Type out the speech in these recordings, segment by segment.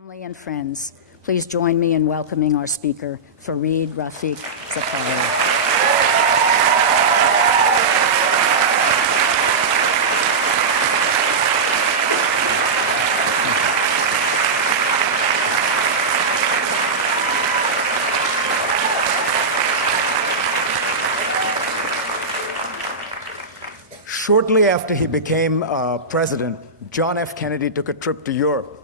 Family and friends, please join me in welcoming our speaker, Fareed Rafiq Zakaria. Shortly after he became president, John F. Kennedy took a trip to Europe.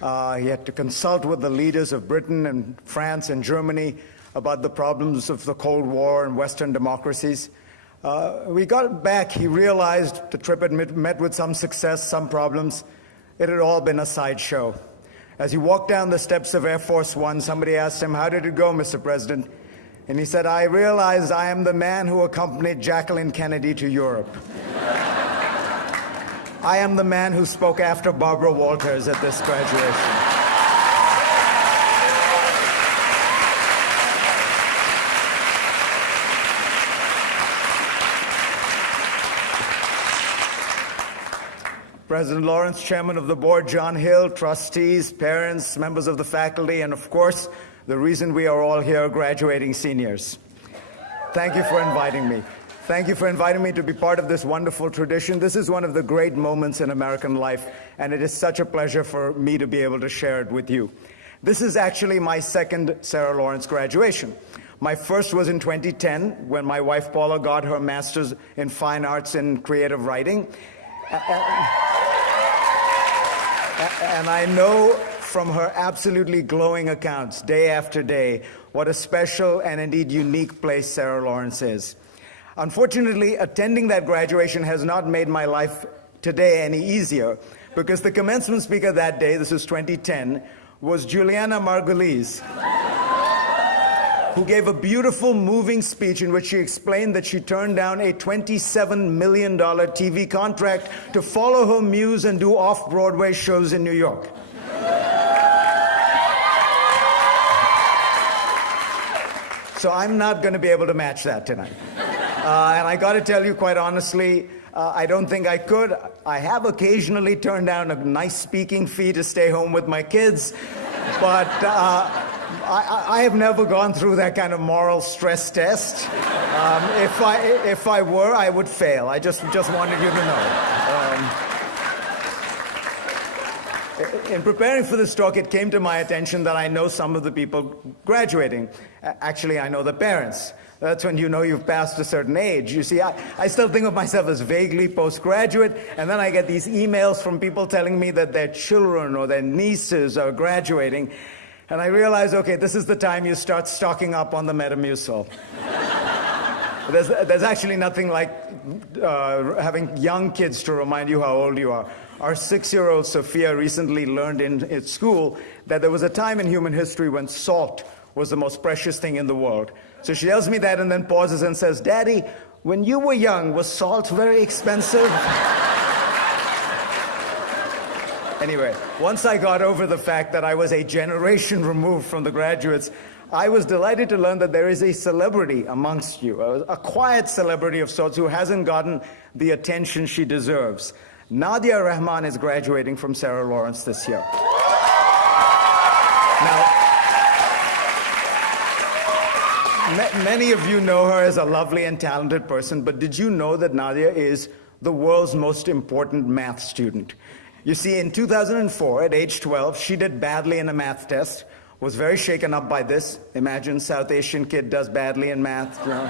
He had to consult with the leaders of Britain and France and Germany about the problems of the Cold War and Western democracies. We got back, he realized the trip had met with some success, some problems. It had all been a sideshow. As he walked down the steps of Air Force One, somebody asked him, "How did it go, Mr. President?" And he said, "I realized I am the man who accompanied Jacqueline Kennedy to Europe. I am the man who spoke after Barbara Walters at this graduation." President Lawrence, Chairman of the Board, John Hill, trustees, parents, members of the faculty, and of course, the reason we are all here, graduating seniors. Thank you for inviting me. Thank you for inviting me to be part of this wonderful tradition. This is one of the great moments in American life, and it is such a pleasure for me to be able to share it with you. This is actually my second Sarah Lawrence graduation. My first was in 2010, when my wife Paula got her master's in fine arts and creative writing. And I know from her absolutely glowing accounts, day after day, what a special and indeed unique place Sarah Lawrence is. Unfortunately, attending that graduation has not made my life today any easier, because the commencement speaker that day, this is 2010, was Juliana Margulies, who gave a beautiful, moving speech in which she explained that she turned down a $27 million TV contract to follow her muse and do off-Broadway shows in New York. So I'm not going to be able to match that tonight. And I got to tell you quite honestly, I don't think I could. I have occasionally turned down a nice speaking fee to stay home with my kids, but I have never gone through that kind of moral stress test. If I were, I would fail. I just wanted you to know. In preparing for this talk, it came to my attention that I know some of the people graduating. Actually, I know the parents. That's when you know you've passed a certain age. You see, I still think of myself as vaguely postgraduate, and then I get these emails from people telling me that their children or their nieces are graduating, and I realize, okay, this is the time you start stocking up on the Metamucil. There's actually nothing like having young kids to remind you how old you are. Our 6-year-old Sophia recently learned in school that there was a time in human history when salt was the most precious thing in the world. So she tells me that and then pauses and says, "Daddy, when you were young, was salt very expensive?" Anyway, once I got over the fact that I was a generation removed from the graduates, I was delighted to learn that there is a celebrity amongst you, a quiet celebrity of sorts who hasn't gotten the attention she deserves. Nadia Rahman is graduating from Sarah Lawrence this year. Now, many of you know her as a lovely and talented person, but did you know that Nadia is the world's most important math student? You see, in 2004, at age 12, she did badly in a math test, was very shaken up by this. Imagine South Asian kid does badly in math. You know?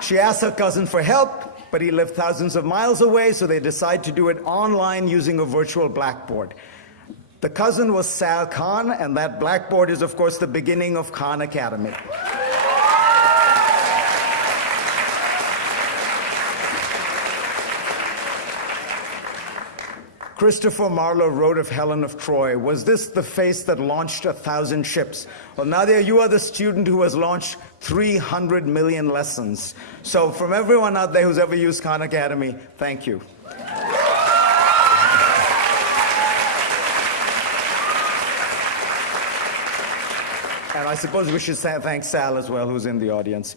She asked her cousin for help, but he lived thousands of miles away, so they decided to do it online using a virtual blackboard. The cousin was Sal Khan, and that blackboard is, of course, the beginning of Khan Academy. Christopher Marlowe wrote of Helen of Troy, "Was this the face that launched 1,000 ships?" Well, Nadia, you are the student who has launched 300 million lessons. So from everyone out there who's ever used Khan Academy, thank you. And I suppose we should thank Sal as well, who's in the audience.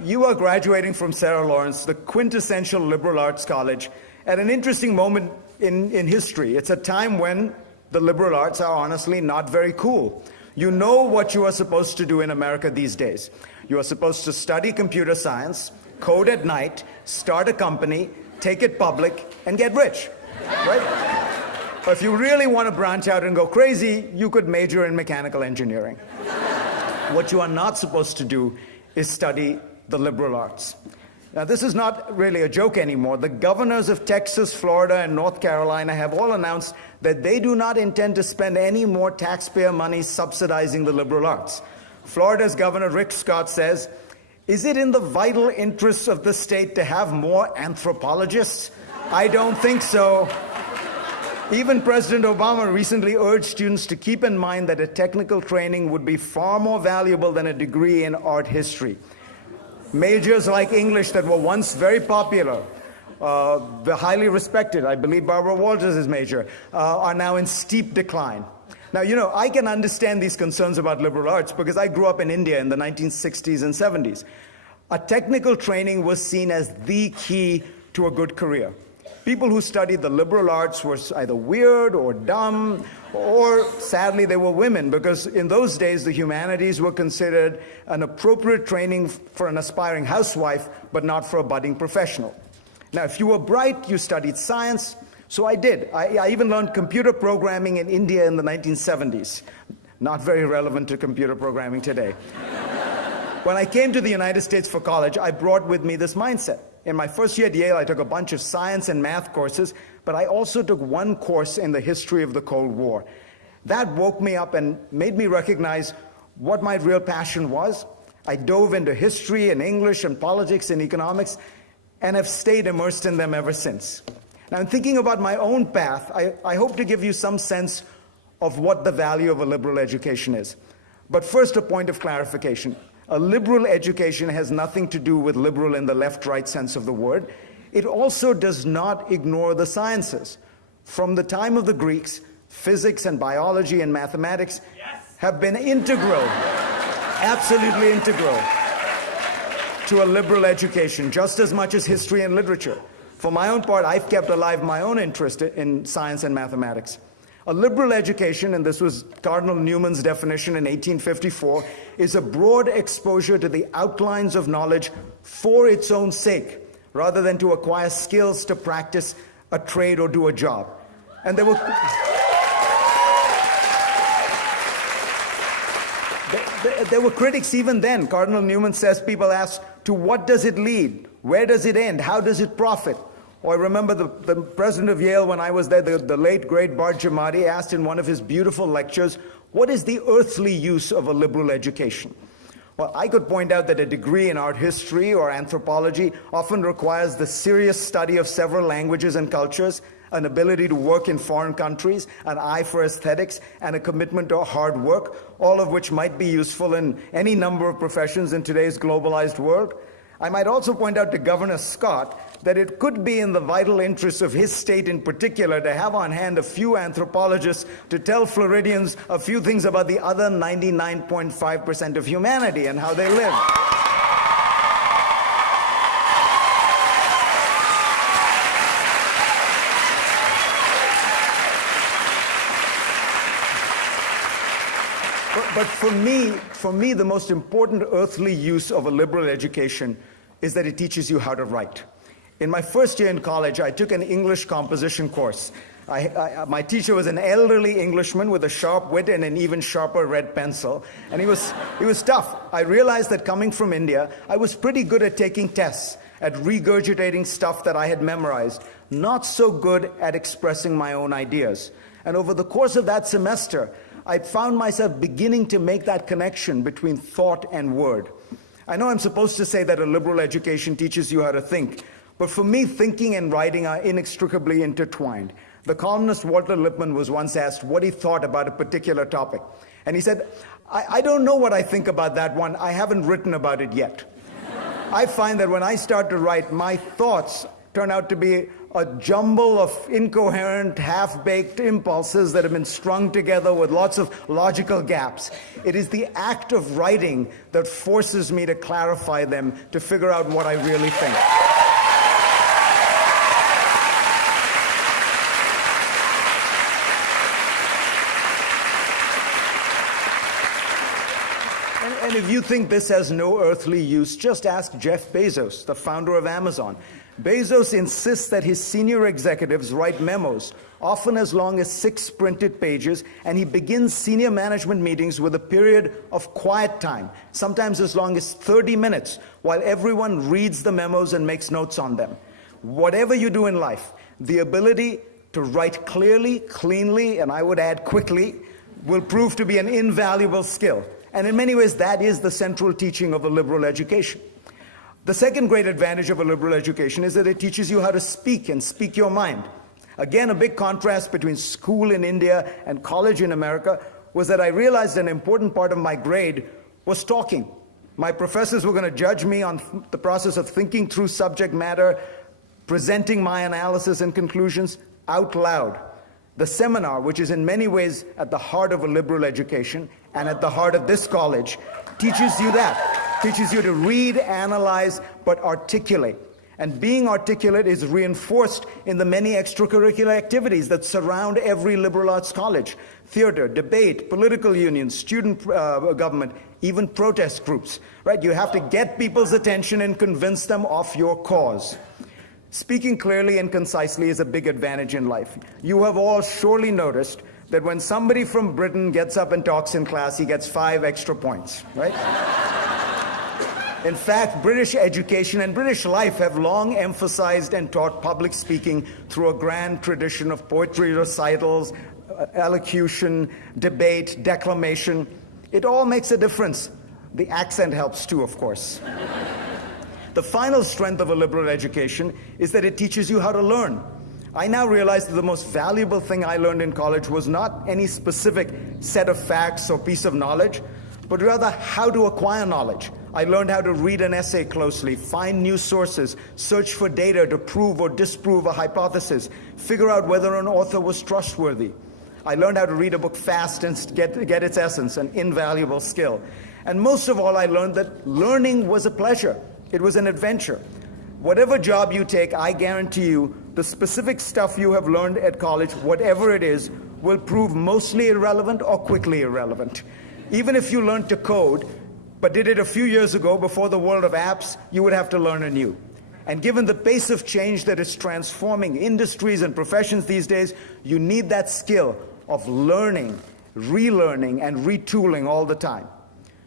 You are graduating from Sarah Lawrence, the quintessential liberal arts college, at an interesting moment in history. It's a time when the liberal arts are honestly not very cool. You know what you are supposed to do in America these days. You are supposed to study computer science, code at night, start a company, take it public, and get rich, right? But if you really want to branch out and go crazy, you could major in mechanical engineering. What you are not supposed to do is study the liberal arts. Now, this is not really a joke anymore. The governors of Texas, Florida, and North Carolina have all announced that they do not intend to spend any more taxpayer money subsidizing the liberal arts. Florida's Governor Rick Scott says, "Is it in the vital interests of the state to have more anthropologists? I don't think so." Even President Obama recently urged students to keep in mind that a technical training would be far more valuable than a degree in art history. Majors like English that were once very popular, they're highly respected, I believe Barbara Walters' major, are now in steep decline. Now, you know, I can understand these concerns about liberal arts because I grew up in India in the 1960s and 70s. A technical training was seen as the key to a good career. People who studied the liberal arts were either weird or dumb, or sadly they were women, because in those days the humanities were considered an appropriate training for an aspiring housewife, but not for a budding professional. Now, if you were bright, you studied science, so I did. I even learned computer programming in India in the 1970s. Not very relevant to computer programming today. When I came to the United States for college, I brought with me this mindset. In my first year at Yale, I took a bunch of science and math courses, but I also took one course in the history of the Cold War. That woke me up and made me recognize what my real passion was. I dove into history and English and politics and economics, and have stayed immersed in them ever since. Now, in thinking about my own path, I hope to give you some sense of what the value of a liberal education is. But first, a point of clarification. A liberal education has nothing to do with liberal in the left-right sense of the word. It also does not ignore the sciences. From the time of the Greeks, physics and biology and mathematics have been integral, absolutely integral, to a liberal education, just as much as history and literature. For my own part, I've kept alive my own interest in science and mathematics. A liberal education, and this was Cardinal Newman's definition in 1854, is a broad exposure to the outlines of knowledge for its own sake, rather than to acquire skills to practice a trade or do a job. And there were critics even then. Cardinal Newman says, people ask, to what does it lead? Where does it end? How does it profit? Or I remember the president of Yale when I was there, the late, great Bart Jamadi, asked in one of his beautiful lectures, what is the earthly use of a liberal education? Well, I could point out that a degree in art history or anthropology often requires the serious study of several languages and cultures, an ability to work in foreign countries, an eye for aesthetics, and a commitment to hard work, all of which might be useful in any number of professions in today's globalized world. I might also point out to Governor Scott that it could be in the vital interests of his state in particular to have on hand a few anthropologists to tell Floridians a few things about the other 99.5% of humanity and how they live. But for me, the most important earthly use of a liberal education is that it teaches you how to write. In my first year in college, I took an English composition course. My teacher was an elderly Englishman with a sharp wit and an even sharper red pencil, and he was tough. I realized that coming from India, I was pretty good at taking tests, at regurgitating stuff that I had memorized, not so good at expressing my own ideas. And over the course of that semester, I found myself beginning to make that connection between thought and word. I know I'm supposed to say that a liberal education teaches you how to think, but for me, thinking and writing are inextricably intertwined. The columnist Walter Lippmann was once asked what he thought about a particular topic. And he said, I don't know what I think about that one. I haven't written about it yet. I find that when I start to write, my thoughts turn out to be a jumble of incoherent, half-baked impulses that have been strung together with lots of logical gaps. It is the act of writing that forces me to clarify them, to figure out what I really think. And if you think this has no earthly use, just ask Jeff Bezos, the founder of Amazon. Bezos insists that his senior executives write memos, often as long as 6 printed pages, and he begins senior management meetings with a period of quiet time, sometimes as long as 30 minutes, while everyone reads the memos and makes notes on them. Whatever you do in life, the ability to write clearly, cleanly, and I would add quickly, will prove to be an invaluable skill. And in many ways, that is the central teaching of a liberal education. The second great advantage of a liberal education is that it teaches you how to speak and speak your mind. Again, a big contrast between school in India and college in America was that I realized an important part of my grade was talking. My professors were going to judge me on the process of thinking through subject matter, presenting my analysis and conclusions out loud. The seminar, which is in many ways at the heart of a liberal education and at the heart of this college, teaches you that. Teaches you to read, analyze, but articulate. And being articulate is reinforced in the many extracurricular activities that surround every liberal arts college. Theater, debate, political unions, student government, even protest groups. Right? You have to get people's attention and convince them of your cause. Speaking clearly and concisely is a big advantage in life. You have all surely noticed that when somebody from Britain gets up and talks in class, he gets 5 extra points, right? In fact, British education and British life have long emphasized and taught public speaking through a grand tradition of poetry recitals, elocution, debate, declamation. It all makes a difference. The accent helps too, of course. The final strength of a liberal education is that it teaches you how to learn. I now realize that the most valuable thing I learned in college was not any specific set of facts or piece of knowledge, but rather how to acquire knowledge. I learned how to read an essay closely, find new sources, search for data to prove or disprove a hypothesis, figure out whether an author was trustworthy. I learned how to read a book fast and get its essence, an invaluable skill. And most of all, I learned that learning was a pleasure. It was an adventure. Whatever job you take, I guarantee you, the specific stuff you have learned at college, whatever it is, will prove mostly irrelevant or quickly irrelevant. Even if you learned to code, but did it a few years ago before the world of apps, you would have to learn anew. And given the pace of change that is transforming industries and professions these days, you need that skill of learning, relearning, and retooling all the time.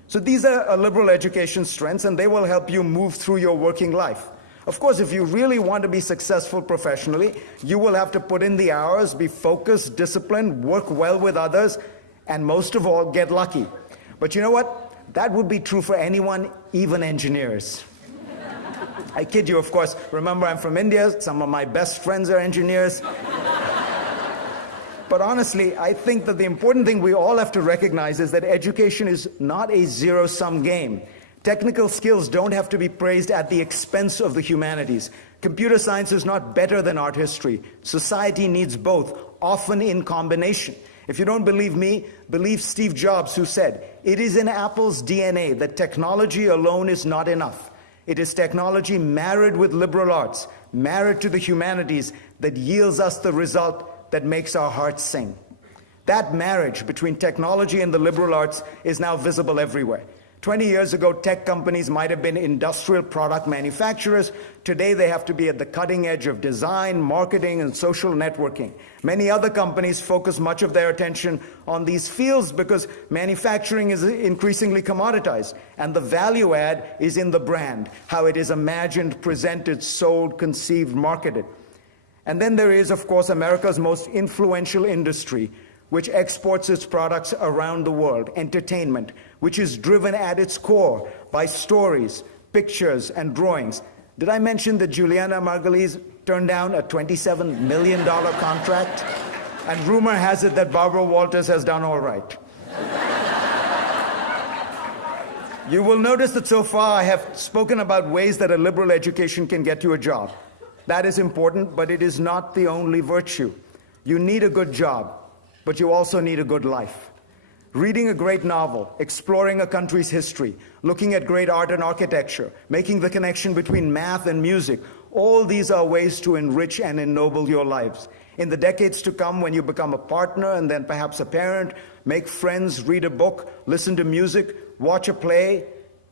So these are a liberal education strengths, and they will help you move through your working life. Of course, if you really want to be successful professionally, you will have to put in the hours, be focused, disciplined, work well with others, and most of all, get lucky. But you know what? That would be true for anyone, even engineers. I kid you, of course. Remember, I'm from India. Some of my best friends are engineers. But honestly, I think that the important thing we all have to recognize is that education is not a zero-sum game. Technical skills don't have to be praised at the expense of the humanities. Computer science is not better than art history. Society needs both, often in combination. If you don't believe me, believe Steve Jobs, who said, "It is in Apple's DNA that technology alone is not enough. It is technology married with liberal arts, married to the humanities, that yields us the result that makes our hearts sing." That marriage between technology and the liberal arts is now visible everywhere. 20 years ago, tech companies might have been industrial product manufacturers. Today, they have to be at the cutting edge of design, marketing, and social networking. Many other companies focus much of their attention on these fields because manufacturing is increasingly commoditized, and the value add is in the brand, how it is imagined, presented, sold, conceived, marketed. And then there is, of course, America's most influential industry, which exports its products around the world, entertainment, which is driven at its core by stories, pictures, and drawings. Did I mention that Juliana Margulies turned down a $27 million contract? And rumor has it that Barbara Walters has done all right. You will notice that so far I have spoken about ways that a liberal education can get you a job. That is important, but it is not the only virtue. You need a good job, but you also need a good life. Reading a great novel, exploring a country's history, looking at great art and architecture, making the connection between math and music, All these are ways to enrich and ennoble your lives. In the decades to come, when you become a partner and then perhaps a parent, make friends, read a book, listen to music, watch a play,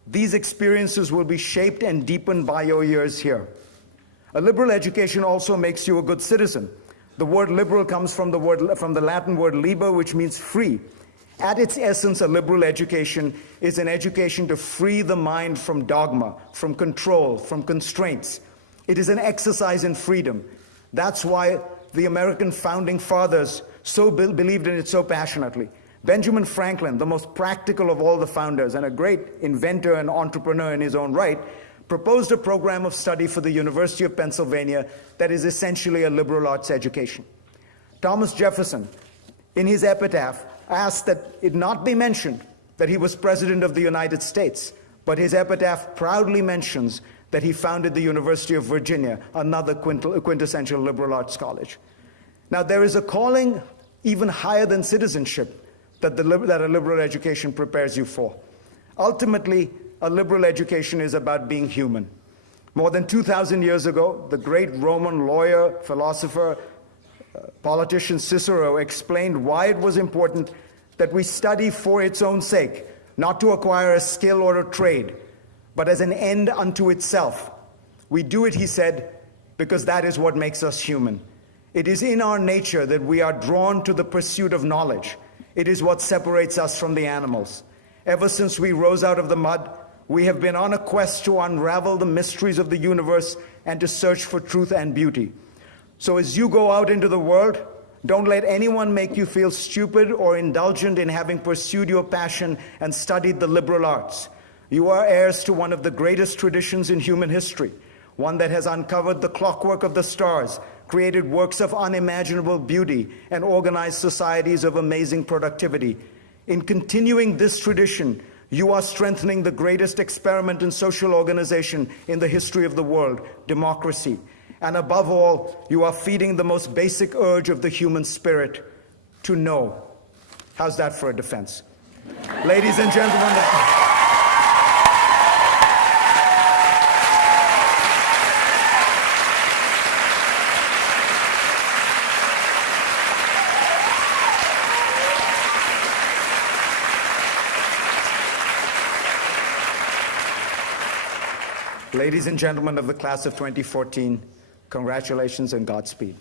these experiences will be shaped and deepened by your years here. A liberal education also makes you a good citizen. The word liberal comes from the Latin word liber, which means free. At its essence, a liberal education is an education to free the mind from dogma, from control, from constraints. It is an exercise in freedom. That's why the American founding fathers so believed in it so passionately. Benjamin Franklin, the most practical of all the founders and a great inventor and entrepreneur in his own right, proposed a program of study for the University of Pennsylvania that is essentially a liberal arts education. Thomas Jefferson, in his epitaph, asked that it not be mentioned that he was President of the United States, but his epitaph proudly mentions that he founded the University of Virginia, another quintessential liberal arts college. Now, there is a calling even higher than citizenship that a liberal education prepares you for. Ultimately, a liberal education is about being human. More than 2,000 years ago, the great Roman lawyer, philosopher, politician Cicero explained why it was important that we study for its own sake, not to acquire a skill or a trade, but as an end unto itself. We do it, he said, because that is what makes us human. It is in our nature that we are drawn to the pursuit of knowledge. It is what separates us from the animals. Ever since we rose out of the mud, we have been on a quest to unravel the mysteries of the universe and to search for truth and beauty. So as you go out into the world, don't let anyone make you feel stupid or indulgent in having pursued your passion and studied the liberal arts. You are heirs to one of the greatest traditions in human history, one that has uncovered the clockwork of the stars, created works of unimaginable beauty, and organized societies of amazing productivity. In continuing this tradition, you are strengthening the greatest experiment in social organization in the history of the world, democracy. And above all, you are feeding the most basic urge of the human spirit, to know. How's that for a defense? Ladies and gentlemen, ladies and gentlemen of the class of 2014, congratulations and Godspeed.